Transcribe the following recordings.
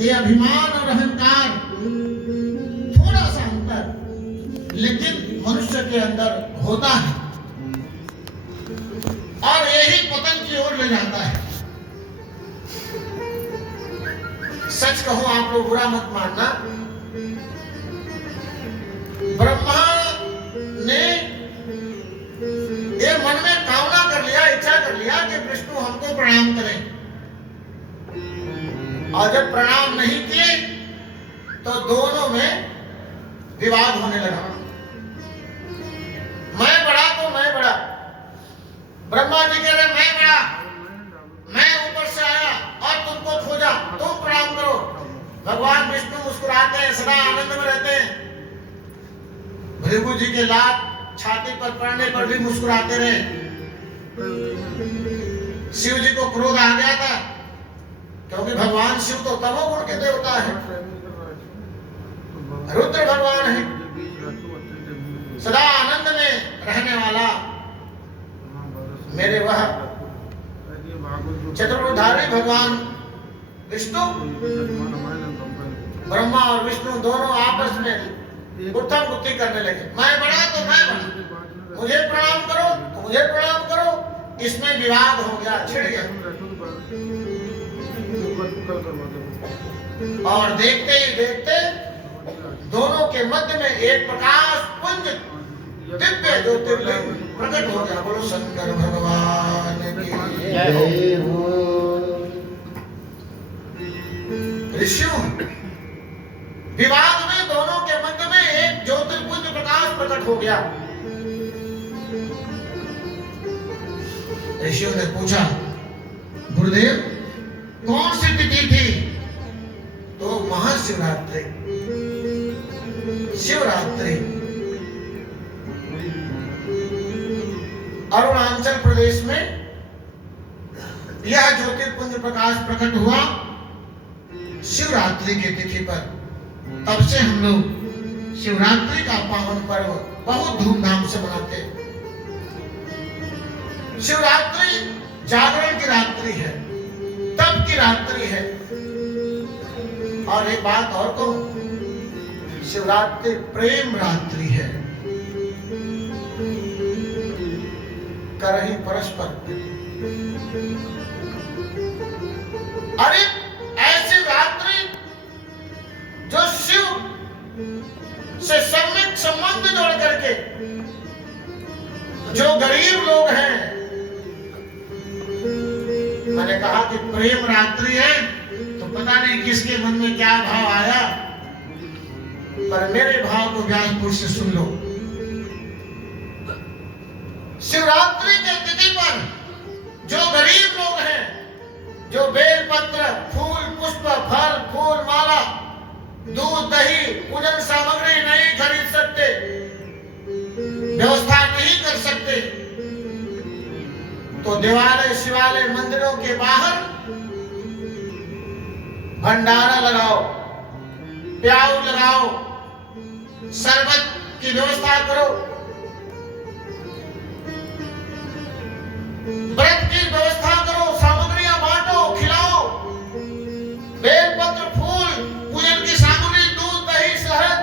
ये अभिमान और अहंकार, थोड़ा सा अंतर लेकिन मनुष्य के अंदर होता है और यही पतन की ओर ले जाता है। सच कहो, आप लोग बुरा मत मानना, ब्रह्मा ने ये मन में कामना कर लिया, इच्छा कर लिया कि विष्णु हमको प्रणाम करें, और जब प्रणाम नहीं किए तो दोनों में विवाद होने लगा। मैं बड़ा तो मैं बड़ा, ब्रह्मा जी कह रहे मैं बड़ा, मैं ऊपर से आया और तुमको खोजा, तुम प्रणाम करो। भगवान विष्णु मुस्कुराते हैं, सदा आनंद में रहते हैं। भृगु जी के लात छाती पर पड़ने पर भी मुस्कुराते रहे। शिव जी को क्रोध आ गया था, क्योंकि भगवान शिव तो तमोगुण के देवता है, रुद्र भगवान है, सदा आनंद में रहने वाला मेरे वह चतुर्धारी भगवान विष्णु, ब्रह्मा और विष्णु दोनों आपस में गुत्था गुत्थी करने लगे। मैं बड़ा तो मैं बड़ा, मुझे प्रणाम करो तो मुझे प्रणाम करो। इसमें विवाद हो गया, छिड़ गया। और देखते ही देखते दोनों के मध्य में एक प्रकाश पुंज दिव्य ज्योतिर्लिंग प्रकट हो गया। बोलो शंकर भगवान की जय हो। ऋषियों, विवाद में दोनों के मध्य में एक ज्योतिर्पुंज प्रकाश प्रकट हो गया। ऋषियों ने पूछा, गुरुदेव कौन सी तिथि थी? तो महाशिवरात्रि, शिवरात्रि। अरुणाचल प्रदेश में यह ज्योतिर्पुंज प्रकाश प्रकट हुआ शिवरात्रि की तिथि पर। तब से हम लोग शिवरात्रि का पावन पर्व बहुत धूमधाम से मनाते हैं। शिवरात्रि जागरण की रात्रि है, तप की रात्रि है। और एक बात और कहूं, शिवरात्रि प्रेम रात्रि है। करहि परस्पर, अरे ऐसी रात्रि जो शिव से सम्यक संबंध जोड़ करके, जो गरीब लोग हैं, मैंने कहा कि प्रेम रात्रि है, तो पता नहीं किसके मन में क्या भाव आया, पर मेरे भाव को व्यासपुर से सुन लो। शिवरात्रि के तिथि पर जो गरीब लोग हैं, जो बेलपत्र, फूल, पुष्प, फल, फूल, माला, दूध, दही, पूजन सामग्री नहीं खरीद सकते, व्यवस्था नहीं कर सकते, तो देवालय, शिवालय, मंदिरों के बाहर भंडारा लगाओ, प्याऊ लगाओ, शरबत की व्यवस्था करो, व्रत की व्यवस्था करो, सामग्रियां बांटो, खिलाओ, बेलपत्र, फूल, पूजन की सामग्री, दूध, दही, शहद,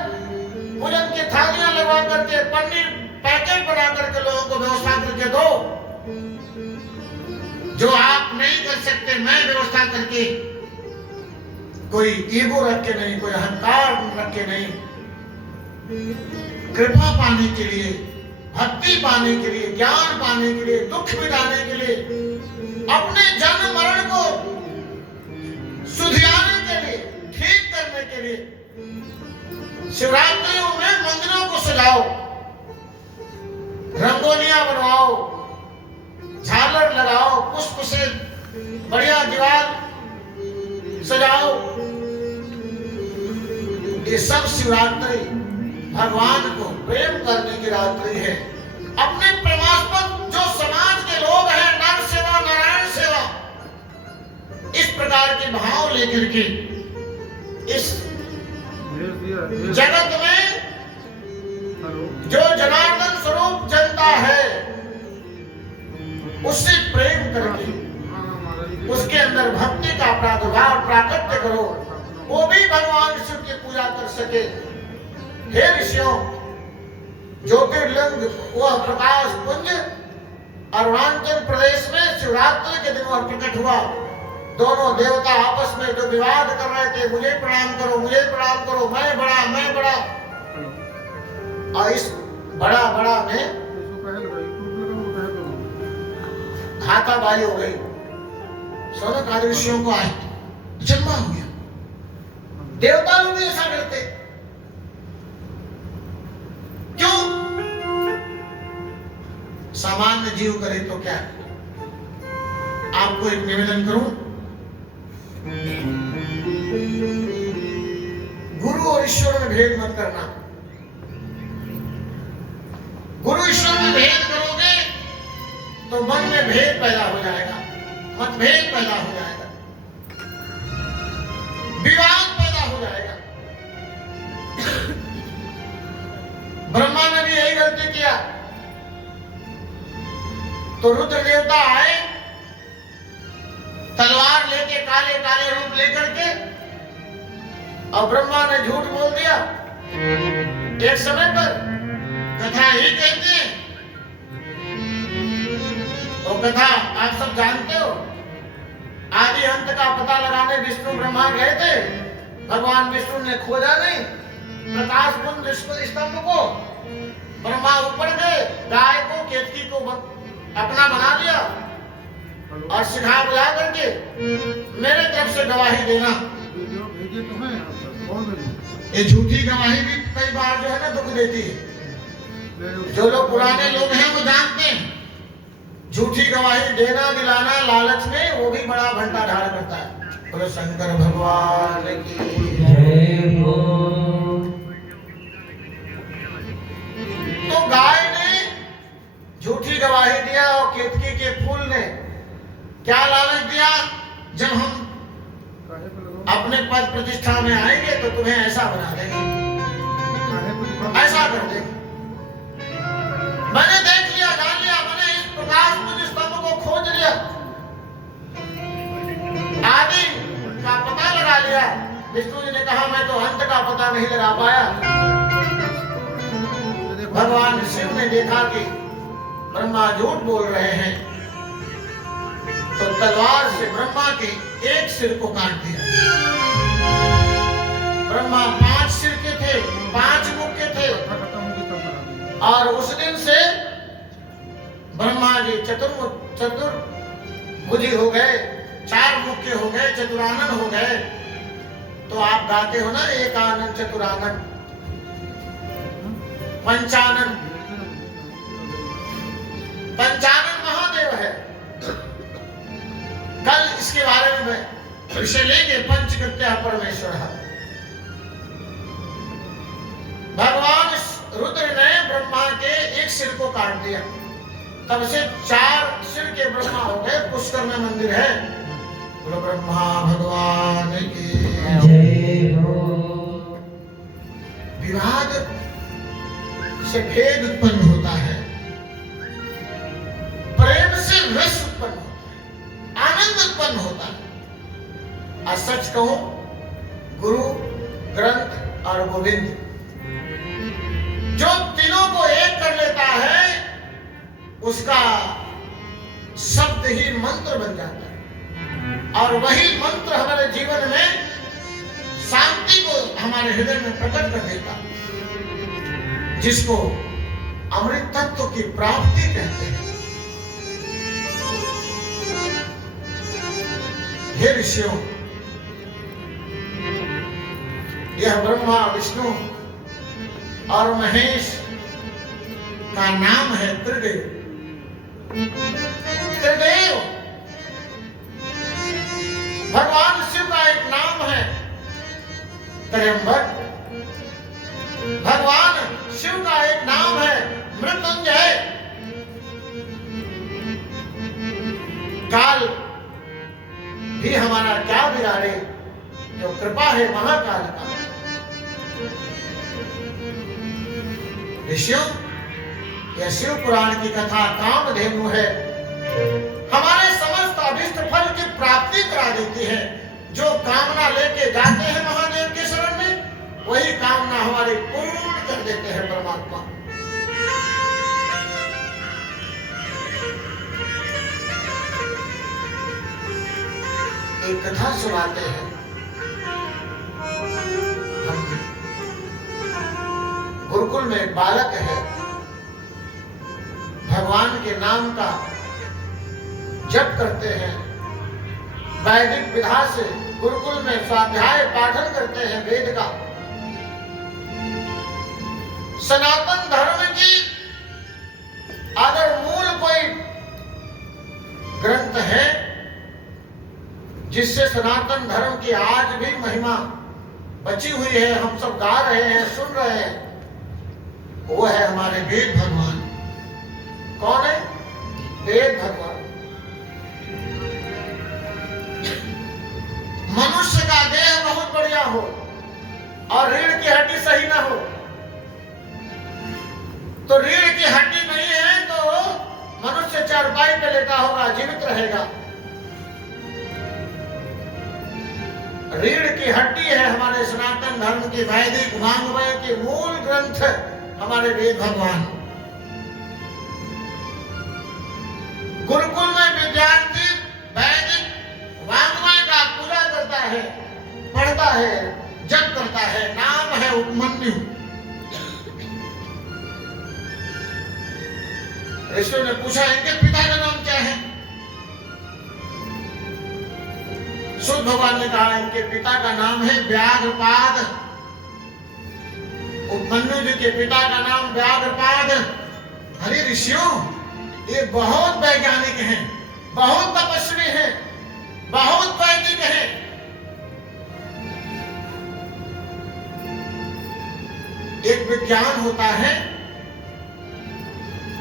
पूजन की थालियां लगा करके, पन्नी पैकेट बना करके लोगों को व्यवस्था करके दो। जो आप नहीं कर सकते, मैं व्यवस्था करके, कोई ईगो रख के नहीं, कोई अहंकार रख के नहीं, कृपा पाने के लिए, भक्ति पाने के लिए, ज्ञान पाने के लिए, दुख मिटाने के लिए, अपने जन्म मरण को सुधियाने के लिए, ठीक करने के लिए शिवरात्रियों में मंदिरों को सजाओ, रंगोलियां बनवाओ, झालर लगाओ, पुष्प से बढ़िया दीवार सजाओ। ये सब शिवरात्रि भगवान को प्रेम करने की रात्रि है। अपने प्रेमास्पद जो समाज के लोग हैं, नर सेवा, नारायण सेवा, इस प्रकार के भाव लेकर के इस जगत में जो जनार्दन स्वरूप जनता है, उससे प्रेम करके उसके अंदर भक्ति का प्रादुर्भाव प्राकट्य करो। वो भी भगवान शिव की पूजा कर सके। हे ऋषियों, ज्योतिर्लिंग वह प्रकाश पुंज अरुणाचल प्रदेश में शिवरात्रि के दिन और प्रकट हुआ। दोनों देवता आपस में जो विवाद कर रहे थे, मुझे प्रणाम करो, मुझे प्रणाम करो, मैं बड़ा, और इस बड़ा में हाथापाई हो गई। सौनक आदि ऋषियों को आए जन्मा हो गया। देवता लोग भी ऐसा करते क्यों? सामान्य जीव करे तो क्या? आपको एक निवेदन करूं, गुरु और ईश्वर में भेद मत करना। गुरु ईश्वर में भेद करोगे तो मन में भेद पैदा हो जाएगा, मतभेद पैदा हो जाएगा, विवाद पैदा हो जाएगा। ब्रह्मा ने भी यही गलती किया। तो रुद्र देवता आए तलवार लेके, काले काले रूप लेकर के, और ब्रह्मा ने झूठ बोल दिया। एक समय पर कथा ही कहते हैं, तो कथा आप सब जानते हो। आदि अंत का पता लगाने विष्णु ब्रह्मा गए थे। भगवान विष्णु ने खोजा नहीं प्रकाश पुंज स्तंभ को। ब्रह्मा ऊपर गए, गाय को, केतकी को अपना बना लिया और सिखा बुला करके मेरे तरफ से गवाही देना। ये झूठी गवाही भी कई बार जो है ना दुख देती है। जो लोग पुराने लोग हैं वो जानते हैं, झूठी गवाही देना दिलाना लालच में वो भी बड़ा भंडाधार करता है। बोलो शंकर भगवान की जय हो। तो गाय ने झूठी गवाही दिया और केतकी के फूल ने क्या लालच दिया, जब हम अपने पद प्रतिष्ठा में आएंगे तो तुम्हें ऐसा बना देंगे, ऐसा कर देंगे। मैंने देख लिया, जान लिया, मैंने इस प्रकाश पुंज स्तंभ को खोज लिया, आदि का पता लगा लिया। विष्णु जी ने कहा मैं तो अंत का पता नहीं लगा पाया। भगवान शिव ने देखा कि ब्रह्मा झूठ बोल रहे हैं, तो तलवार से ब्रह्मा के एक सिर को काट दिया। ब्रह्मा 5 सिर के थे, 5 मुख के थे, और उस दिन से ब्रह्मा जी चतुर्भुजी हो गए, 4 मुख के हो गए, चतुरानन हो गए। तो आप गाते हो ना, एक आनंद चतुरानन, पंचानन। पंचानन महादेव है। कल इसके बारे में विषय लेंगे, पंचकृत्या परमेश्वर। भगवान रुद्र ने ब्रह्मा के एक सिर को काट दिया, तब से 4 सिर के ब्रह्मा हो गए। पुष्कर में मंदिर है। बोलो ब्रह्मा भगवान की जय हो। विवाद से भेद उत्पन्न होता है, प्रेम से रस उत्पन्न होता है, आनंद उत्पन्न होता है। और सच कहूं, गुरु, ग्रंथ और गोविंद जो तीनों को एक कर लेता है, उसका शब्द ही मंत्र बन जाता है, और वही मंत्र हमारे जीवन में शांति को हमारे हृदय में प्रकट कर देता है, जिसको अमृत तत्व की प्राप्ति कहते हैं। हे ऋषियों, यह ब्रह्मा, विष्णु और महेश का नाम है त्रिदेव। त्रिदेव भगवान शिव का एक नाम है त्र्यंबक। भगवान शिव का एक नाम है मृत्युंजय। काल भी हमारा क्या बिगाड़े, जो कृपा है महाकाल का। ऋषियों, यह शिव पुराण की कथा कामधेनु है। हमारे समस्त अभिष्ट फल की प्राप्ति करा देती है। जो कामना लेके जाते हैं महादेव के शरण में, वही कामना हमारी पूर्ण कर देते हैं परमात्मा। एक कथा सुनाते हैं। गुरुकुल में एक बालक है, भगवान के नाम का जप करते हैं, वैदिक विधा से गुरुकुल में स्वाध्याय पाठन करते हैं वेद का। सनातन धर्म की अगर मूल कोई ग्रंथ है जिससे सनातन धर्म की आज भी महिमा बची हुई है, हम सब गा रहे हैं, सुन रहे हैं, वो है हमारे वेद भगवान। कौन है? वेद भगवान। मनुष्य का देह बहुत बढ़िया हो और रीढ़ की हड्डी सही ना हो, तो रीढ़ की हड्डी नहीं है तो मनुष्य चारपाई पे लेटा होगा, जीवित रहेगा। रीढ़ की हड्डी है हमारे सनातन धर्म की वैदिक वाङ्मय के मूल ग्रंथ हमारे वेद भगवान। गुरुकुल में विद्यार्थी वैदिक वाङ्मय का पूजा करता है, पढ़ता है, जप करता है। नाम है उपमन्यु। ऋषियों ने पूछा इनके पिता का नाम क्या है? शुद्ध भगवान ने कहा इनके पिता का नाम है व्याघ्रपाद। उपमन्यु जी के पिता का नाम व्याघ्रपाद। अरे ऋषियों, ये बहुत वैज्ञानिक हैं, बहुत तपस्वी हैं, बहुत वैदिक हैं। एक विज्ञान होता है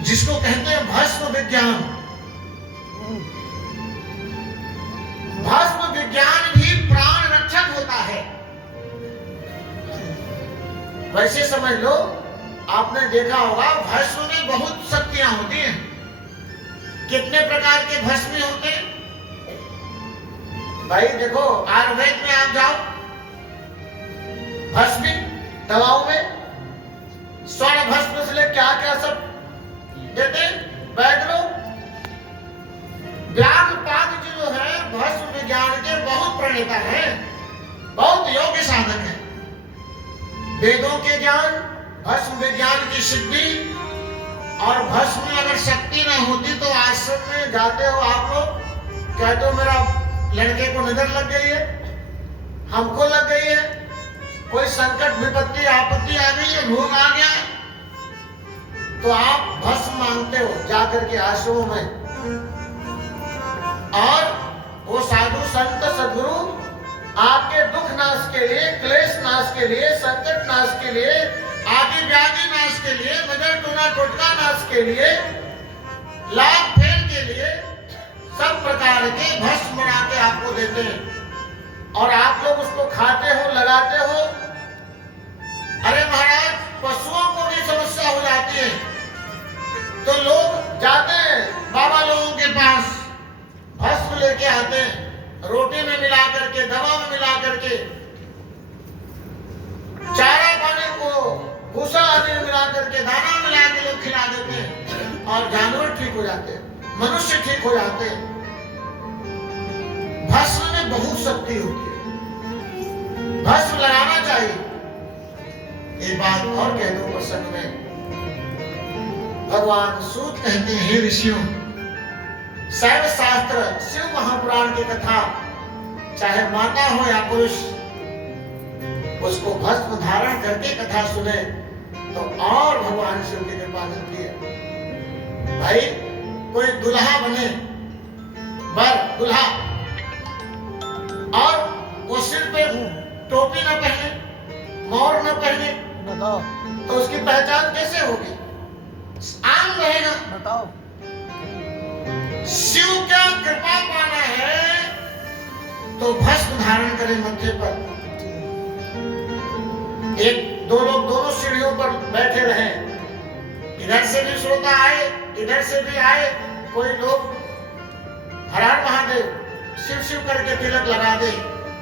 जिसको कहते हैं भस्म विज्ञान। भस्म विज्ञान भी प्राण रक्षक होता है। वैसे समझ लो, आपने देखा होगा भस्म में बहुत शक्तियां होती हैं। कितने प्रकार के भस्म होते हैं भाई? देखो आयुर्वेद में आप जाओ, भस्मी दवाओं में स्वर्ण भस्म से ले क्या क्या सब देते हैं वैद्य लोग। व्याघ्रपाद जी जो है भस्म विज्ञान के बहुत प्रणेता है, बहुत योग्य साधक है। वेदों के ज्ञान, भस्म विज्ञान की सिद्धि, और भस्म में अगर शक्ति ना होती तो आश्रम में जाते हो आप लोग, कहते हो मेरा लड़के को नजर लग गई है, हमको लग गई है, कोई संकट विपत्ति आपत्ति आ गई है, भोग आ गया है, तो आप भस्म मांगते हो जाकर के आश्रमों में। और वो साधु संत सद्गुरु आपके दुख नाश के लिए, क्लेश नाश के लिए, संकट नाश के लिए, आदि व्याधि नाश के लिए, नजर टूना टोटका नाश के लिए, लाभ फेर के लिए सब प्रकार के भस्म बना के आपको देते हैं और आप लोग उसको खाते हो, लगाते हो। अरे महाराज, पशुओं को भी समस्या हो जाती है तो लोग जाते हैं बाबा लोगों के पास, भस्म लेके आते हैं, रोटी में मिला करके, दवा में मिला करके, चारा पानी को भूसा आदि में मिला करके, दाना मिला के लोग खिला देते हैं और जानवर ठीक हो जाते हैं, मनुष्य ठीक हो जाते हैं। भस्म में बहुत शक्ति होती है, भस्म लगाना चाहिए। एक बात और कह दो प्रसंग में, भगवान सूत कहते हैं हे ऋषियों, शैव शास्त्र शिव महापुराण की कथा, चाहे माता हो या पुरुष, उसको भस्म धारण करके कथा सुने तो और भगवान शिव की कृपा मिलती है। भाई कोई दुल्हा बने, बर दुल्हा, और वो सिर पे टोपी न पहने, मोर न पहने, तो उसकी पहचान कैसे होगी? आम रहेगा। बताओ, शिव का कृपा पाना है तो भस्म धारण करें मत्थे पर। एक दो लोग दोनों सीढ़ियों पर बैठे रहे, इधर से भी श्रोता आए, इधर से भी आए, कोई लोग हर हर महादेव शिव शिव करके तिलक लगा दे,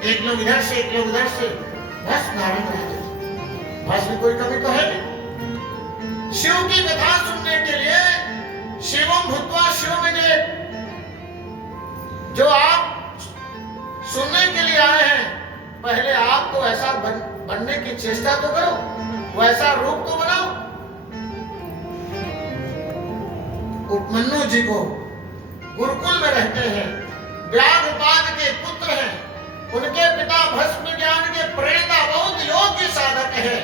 एक लोग इधर से एक लोग उधर से, बस नारद राजा, बस में कोई कमी तो है नहीं। शिव की कथा सुनने के लिए शिवम भूत्वा शिवमिने, जो आप सुनने के लिए आए हैं, पहले आप तो ऐसा बनने की चेष्टा तो करो, वैसा रूप तो बनाओ। उपमन्यु जी को गुरुकुल में रहते हैं, व्याघ्रपाद के पुत्र हैं, उनके पिता भस्म ज्ञान के प्रेरणा बहुत योग्य साधक है,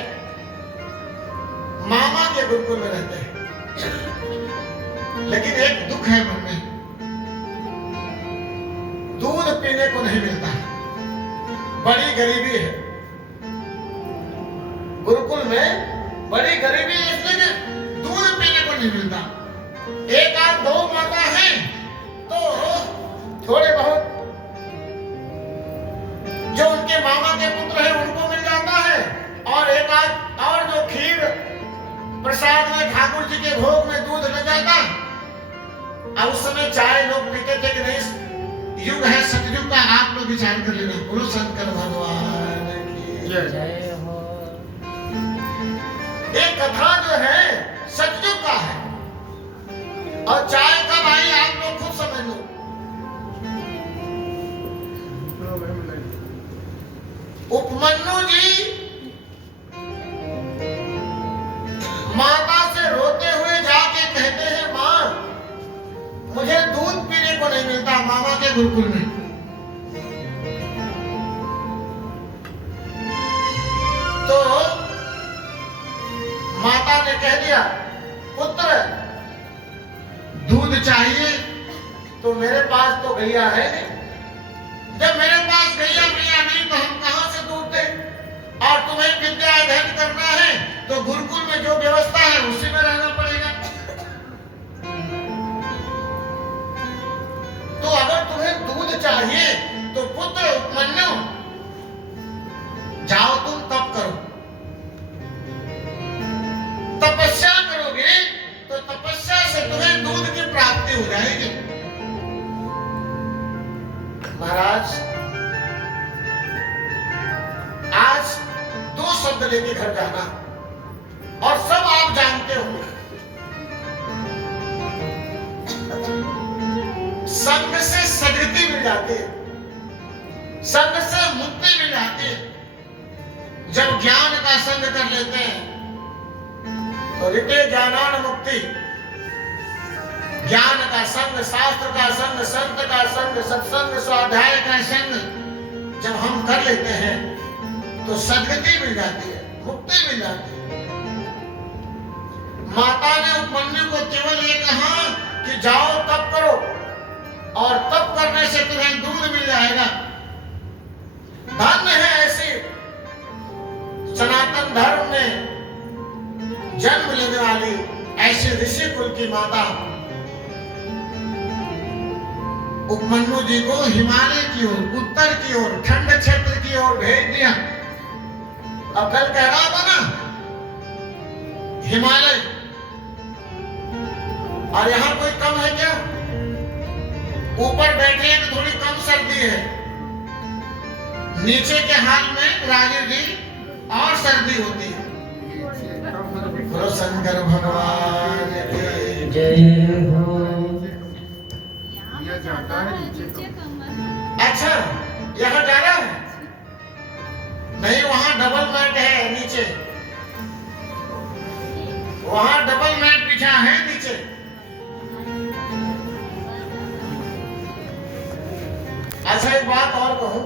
मामा के गुरुकुल में रहते हैं। लेकिन एक दुख है मन में, दूध पीने को नहीं मिलता है, बड़ी गरीबी है गुरुकुल में, बड़ी गरीबी है, इसलिए दूध पीने को नहीं मिलता। एक आध दो माता हैं तो थोड़े बहुत जो उनके मामा के पुत्र हैं उनको मिल जाता है, और एक आध और जो खीर प्रसाद में ठाकुर जी के भोग में दूध लग जाता। अब उस समय चाय लोग पीते थे कि नहीं, युग है सतयुग का, आप लोग विचार कर लेना। बोलो शंकर भगवान की जय हो। एक कथा जो है सतयुग का है, और चाय कब आई आप लोग खुद समझ लो। उपमन्यु जी माता से रोते हुए जाके कहते हैं, मां मुझे दूध पीने को नहीं मिलता मामा के गुरुकुल में। तो माता ने कह दिया, पुत्र दूध चाहिए तो मेरे पास तो गैया है नहीं, जब मेरे पास गैया मैया नहीं तो हम कहां से दूध दें, और तुम्हें विद्या अध्ययन करना है तो गुरुकुल में जो व्यवस्था है उसी में रहना पड़ेगा। तो अगर तुम्हें दूध चाहिए तो पुत्र उपमन्यु जाओ तुम तप करो, तपस्या करोगे तो तपस्या से तुम्हें दूध की प्राप्ति हो जाएगी। महाराज आज दो शब्द लेके घर जाना, और सब आप जानते हो, संग से सदगति मिल जाती है, संग से मुक्ति मिल जाती है। जब ज्ञान का संग कर लेते हैं तो रिटे ज्ञानान मुक्ति, ज्ञान का संग, शास्त्र का संग, संत का संग, सत्संग स्वाध्याय का संग जब हम कर लेते हैं तो सदगति मिल जाती है, मुक्ति मिल जाती है। माता ने उपमन्यु को केवल ये कहा कि जाओ तप करो, और तप करने से तुम्हें दूध मिल जाएगा। धन्य है ऐसी सनातन धर्म में जन्म लेने वाली ऐसे ऋषि कुल की माता। उपमन्यु जी को हिमालय की ओर, उत्तर की ओर, ठंड क्षेत्र की ओर भेज दिया। अब कल कह रहा था ना हिमालय, और यहां कोई कम है क्या? ऊपर बैठे हैं तो थोड़ी कम सर्दी है, नीचे के हाल में राजीव जी और सर्दी होती है। बोलो शंकर भगवान की जय हो। अच्छा यहाँ जा रहा है? नहीं, वहां डबल मैट है नीचे, वहां डबल मैट बिछा है नीचे। अच्छा एक बात और कहूं,